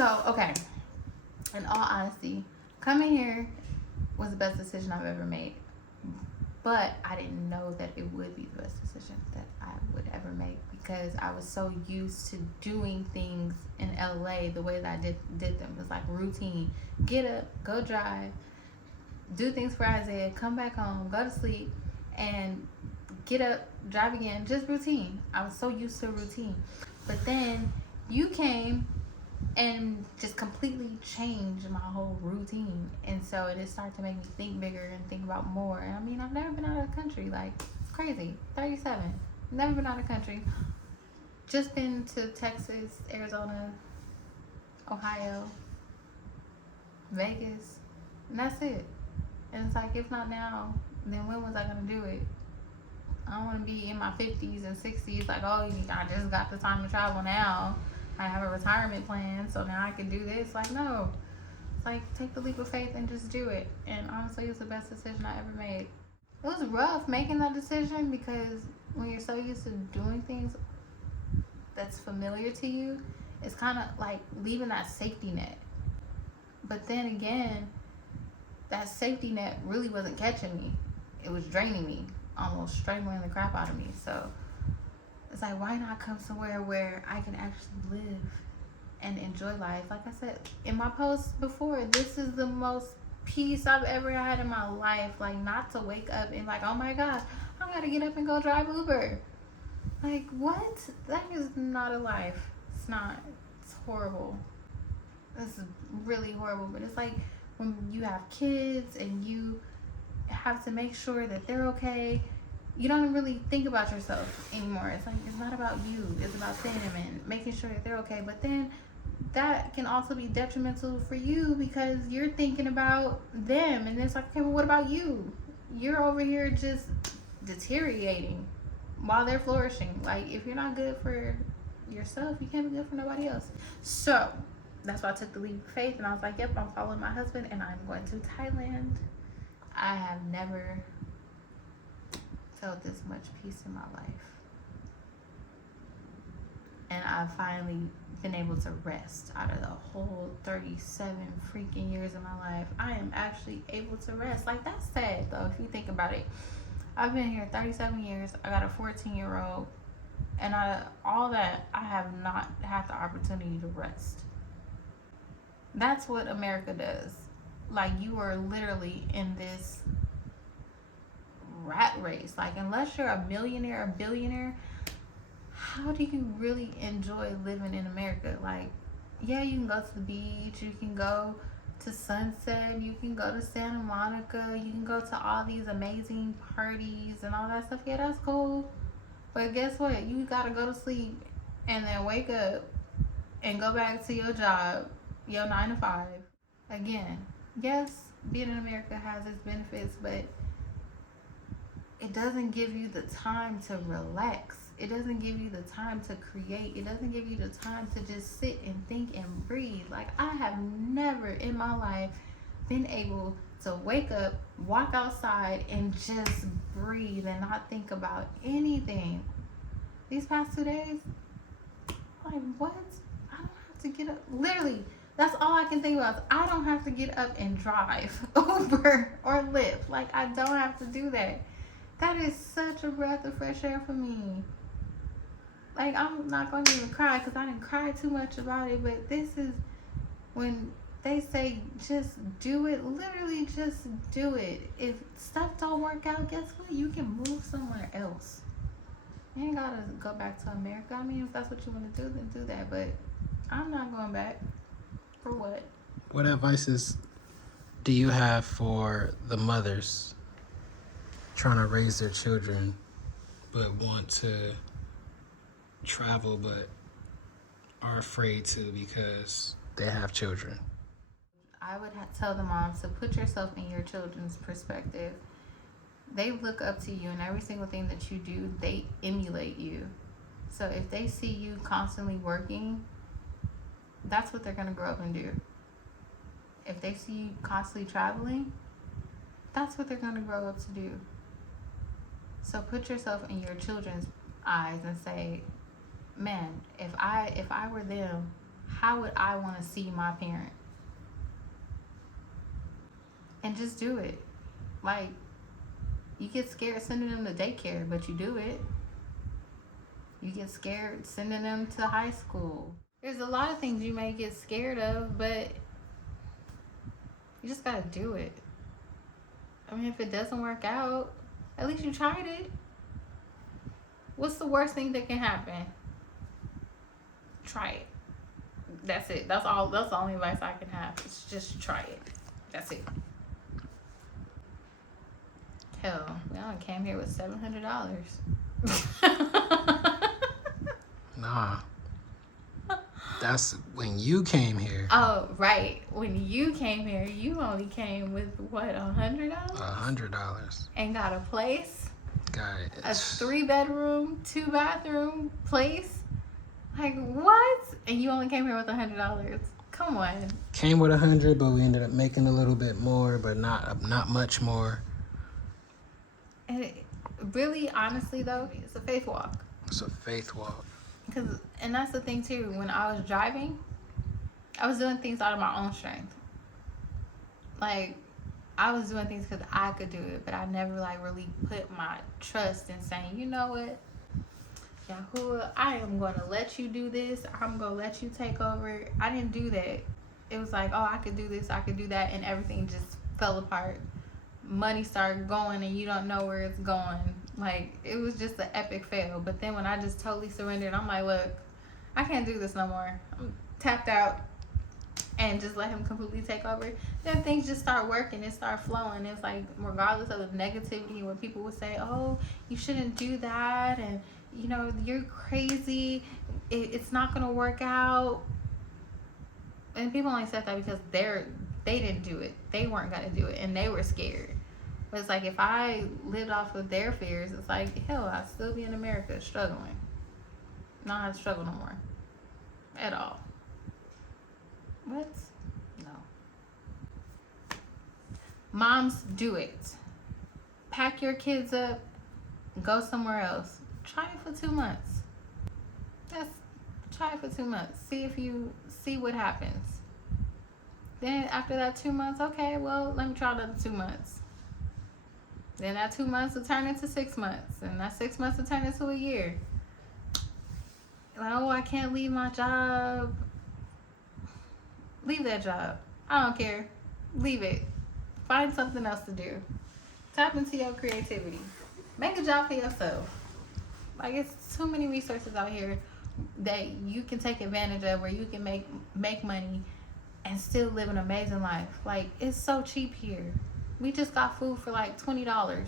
So, okay, in all honesty, coming here was the best decision I've ever made. But I didn't know that it would be the best decision that I would ever make because I was so used to doing things in LA the way that I did them. It was like routine. Get up, go drive, do things for Isaiah, come back home, go to sleep, and get up, drive again. Just routine. I was so used to routine. But then you came and just completely changed my whole routine. And so it just started to make me think bigger and think about more. And I mean, I've never been out of the country. Like, it's crazy. 37. Never been out of the country. Just been to Texas, Arizona, Ohio, Vegas. And that's it. And it's like, if not now, then when was I going to do it? I don't want to be in my 50s and 60s like, oh, I just got the time to travel now. I have a retirement plan, so now I can do this. Like, no. It's like, take the leap of faith and just do it. And honestly, it was the best decision I ever made. It was rough making that decision because when you're so used to doing things that's familiar to you, it's kind of like leaving that safety net. But then again, that safety net really wasn't catching me. It was draining me, almost strangling the crap out of me. So it's like, why not come somewhere where I can actually live and enjoy life? Like I said in my post before, this is the most peace I've ever had in my life. Like, not to wake up and like, oh my God, I gotta get up and go drive Uber. Like, what? That is not a life. It's not. It's horrible. This is really horrible. But it's like when you have kids and you have to make sure that they're okay, you don't really think about yourself anymore. It's like, it's not about you, it's about them and making sure that they're okay. But then that can also be detrimental for you because you're thinking about them, and it's like, okay, well, what about you? You're over here just deteriorating while they're flourishing. Like, if you're not good for yourself, you can't be good for nobody else. So that's why I took the leap of faith and I was like, yep, I'm following my husband and I'm going to Thailand. I have never felt this much peace in my life. And I've finally been able to rest out of the whole 37 freaking years of my life. I am actually able to rest. Like, that's sad though, if you think about it. I've been here 37 years. I got a 14-year-old. And all that, I have not had the opportunity to rest. That's what America does. Like, you are literally in this rat race. Like, unless you're a millionaire or billionaire, how do you really enjoy living in America? Like, yeah, you can go to the beach, you can go to Sunset, you can go to Santa Monica, you can go to all these amazing parties and all that stuff. Yeah, that's cool. But guess what? You gotta go to sleep and then wake up and go back to your job, your 9 to 5. Again, yes, being in America has its benefits, but it doesn't give you the time to relax. It doesn't give you the time to create. It doesn't give you the time to just sit and think and breathe. Like, I have never in my life been able to wake up, walk outside, and just breathe and not think about anything. These past 2 days, like, what? I don't have to get up. Literally, that's all I can think about. I don't have to get up and drive Uber or Lyft. Like, I don't have to do that. That is such a breath of fresh air for me. Like, I'm not going to even cry because I didn't cry too much about it. But this is when they say just do it. Literally, just do it. If stuff don't work out, guess what? You can move somewhere else. You ain't got to go back to America. I mean, if that's what you want to do, then do that. But I'm not going back. For what? What advices do you have for the mothers trying to raise their children but want to travel but are afraid to because they have children? I would tell the moms to put yourself in your children's perspective. They look up to you, and every single thing that you do, they emulate you. So if they see you constantly working, that's what they're going to grow up and do. If they see you constantly traveling, that's what they're going to grow up to do. So put yourself in your children's eyes and say, man, if I were them, how would I want to see my parent? And just do it. Like, you get scared sending them to daycare, but you do it. You get scared sending them to high school. There's a lot of things you may get scared of, but you just gotta do it. I mean, if it doesn't work out, at least you tried it. What's the worst thing that can happen? Try it. That's it. That's all. That's the only advice I can have. It's just try it. That's it. Hell, we only came here with $700. Nah. That's when you came here. Oh, right. When you came here, you only came with what, $100? $100. And got a place? Got it. A 3-bedroom, 2-bathroom place? Like, what? And you only came here with $100. Come on. Came with 100, but we ended up making a little bit more, but not much more. And really, honestly, though, it's a faith walk. It's a faith walk. And that's the thing, too. When I was driving, I was doing things out of my own strength. Like, I was doing things because I could do it, but I never, like, really put my trust in saying, you know what? Yahuwah, I am going to let you do this. I'm going to let you take over. I didn't do that. It was like, oh, I could do this, I could do that, and everything just fell apart. Money started going, and you don't know where it's going. Like, it was just an epic fail. But then when I just totally surrendered, I'm like, look, I can't do this no more. I'm tapped out. And just let him completely take over. Then things just start working. It start flowing. It's like, regardless of the negativity, when people would say, oh, you shouldn't do that, and you know, you're crazy, it's not gonna work out. And people only said that because they didn't do it. They weren't gonna do it, and they were scared. But it's like, if I lived off of their fears, it's like, hell, I'd still be in America struggling. Not have to struggle no more at all. What? No. Moms, do it. Pack your kids up. Go somewhere else. Try it for 2 months. Just try it for 2 months. See what happens. Then after that 2 months, okay, well, let me try another 2 months. Then that 2 months will turn into 6 months. And that 6 months will turn into a year. Like, oh, I can't leave my job. Leave that job. I don't care. Leave it. Find something else to do. Tap into your creativity. Make a job for yourself. Like, it's too many resources out here that you can take advantage of, where you can make money and still live an amazing life. Like, it's so cheap here. We just got food for like $20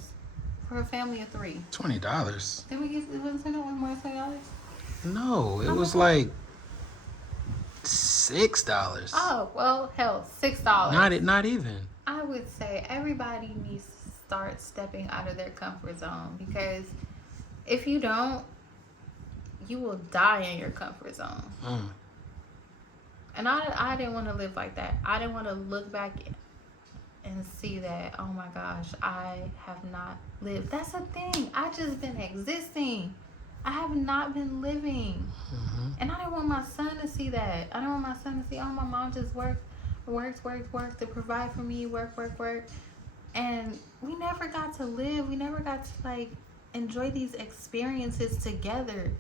for a family of 3. $20? Did we get? It wasn't more than $20? No, it was like $6. Oh, well, hell, $6. Not even. I would say everybody needs to start stepping out of their comfort zone, because if you don't, you will die in your comfort zone. And I didn't want to live like that. I didn't want to look back and see that, oh my gosh, I have not lived. That's the thing. I just been existing. I have not been living. And I didn't want my son to see that. I don't want my son to see, oh, my mom just works to provide for me, work. And we never got to live. We never got to, like, enjoy these experiences together.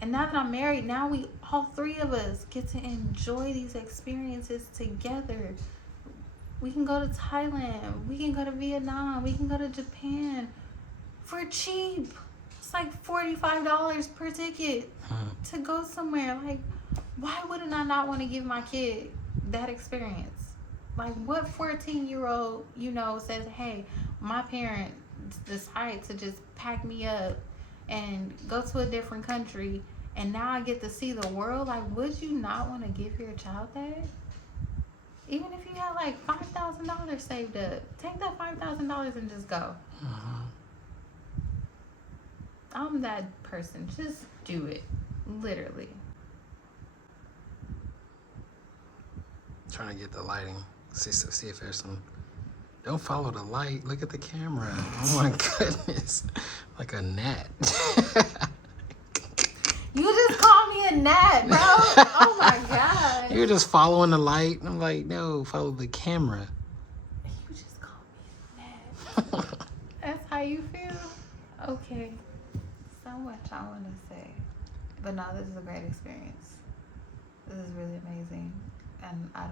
And now that I'm married, now we, all 3 of us, get to enjoy these experiences together. We can go to Thailand. We can go to Vietnam. We can go to Japan for cheap. It's like $45 per ticket to go somewhere. Like, why wouldn't I not want to give my kid that experience? Like, what 14-year-old, says, hey, my parent decided to just pack me up and go to a different country, and now I get to see the world? Like, would you not want to give your child that? Even if you had like $5,000 saved up, take that $5,000 and just go. I'm that person. Just do it. Literally. Trying to get the lighting. See if there's some. Don't follow the light. Look at the camera. Oh my goodness. Like a gnat. You just called me a even that, bro. Oh my god. You're just following the light. I'm like, no, follow the camera. You just called me mad. That's how you feel? Okay. So much I want to say. But no, this is a great experience. This is really amazing. And I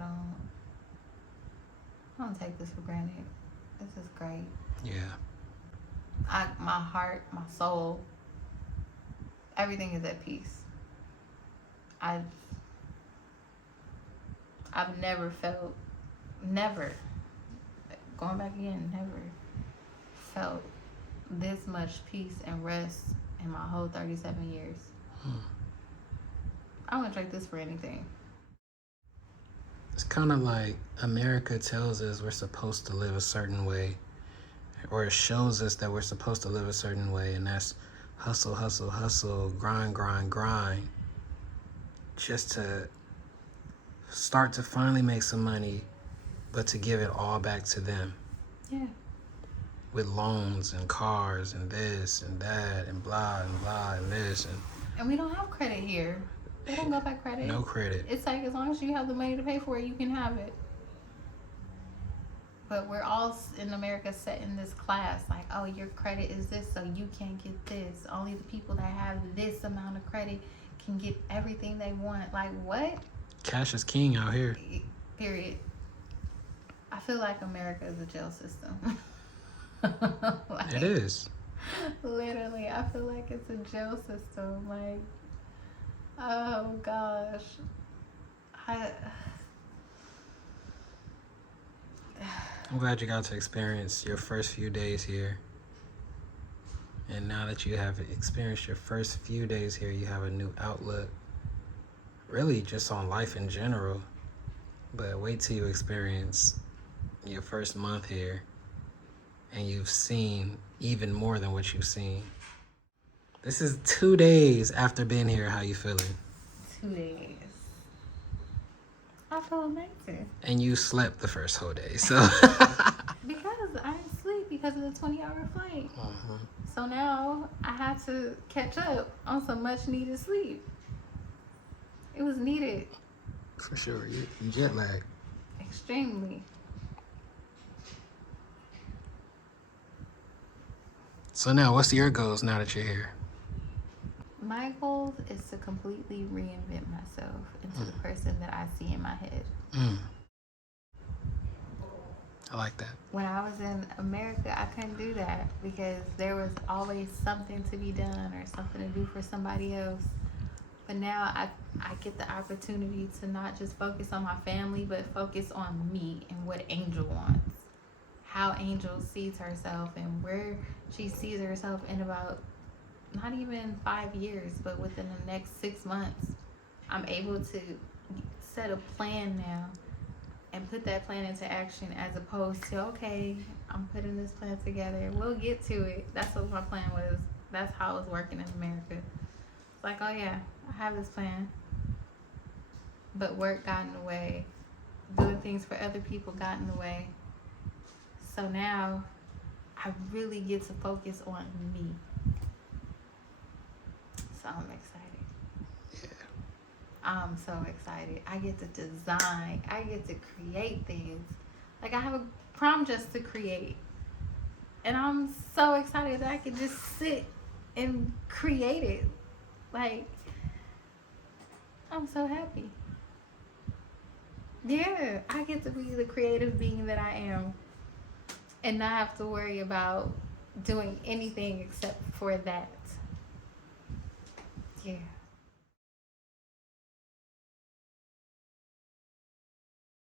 don't take this for granted. This is great. Yeah. My heart, my soul, everything is at peace. I've never felt, going back again, never felt this much peace and rest in my whole 37 years. I wouldn't trade this for anything. It's kind of like America tells us we're supposed to live a certain way, or it shows us that we're supposed to live a certain way, and that's hustle, hustle, hustle, grind, grind, grind, just to start to finally make some money, but to give it all back to them. Yeah. With loans and cars and this and that and blah and this. And we don't have credit here. They don't go by credit. No credit. It's like as long as you have the money to pay for it, you can have it. But we're all in America set in this class. Like, oh, your credit is this, so you can't get this. Only the people that have this amount of credit can get everything they want. Like, what? Cash is king out here. Period. I feel like America is a jail system. Like, It is. Literally, I feel like it's a jail system. Like, oh gosh. I'm glad you got to experience your first few days here. And now that you have experienced your first few days here, you have a new outlook. Really just on life in general. But wait till you experience your first month here and you've seen even more than what you've seen. This is 2 days after being here. How you feeling? 2 days. I feel amazing. And you slept the first whole day, so. Because I didn't sleep because of the 20-hour flight. So now I have to catch up on some much needed sleep. It was needed. For sure, you jet lag. Extremely. So now, what's your goals now that you're here? My goal is to completely reinvent myself into the person that I see in my head. I like that. When I was in America, I couldn't do that because there was always something to be done or something to do for somebody else. But now I get the opportunity to not just focus on my family, but focus on me and what Angel wants. How Angel sees herself and where she sees herself in about not even 5 years, but within the next 6 months. I'm able to set a plan now and put that plan into action as opposed to, okay, I'm putting this plan together. We'll get to it. That's what my plan was. That's how I was working in America. It's like, oh yeah, I have this plan. But work got in the way. Doing things for other people got in the way. So now I really get to focus on me. So I'm excited. Yeah. I'm so excited. I get to design. I get to create things. Like I have a prompt just to create. And I'm so excited that I can just sit and create it. Like, I'm so happy. Yeah, I get to be the creative being that I am. And not have to worry about doing anything except for that. Yeah.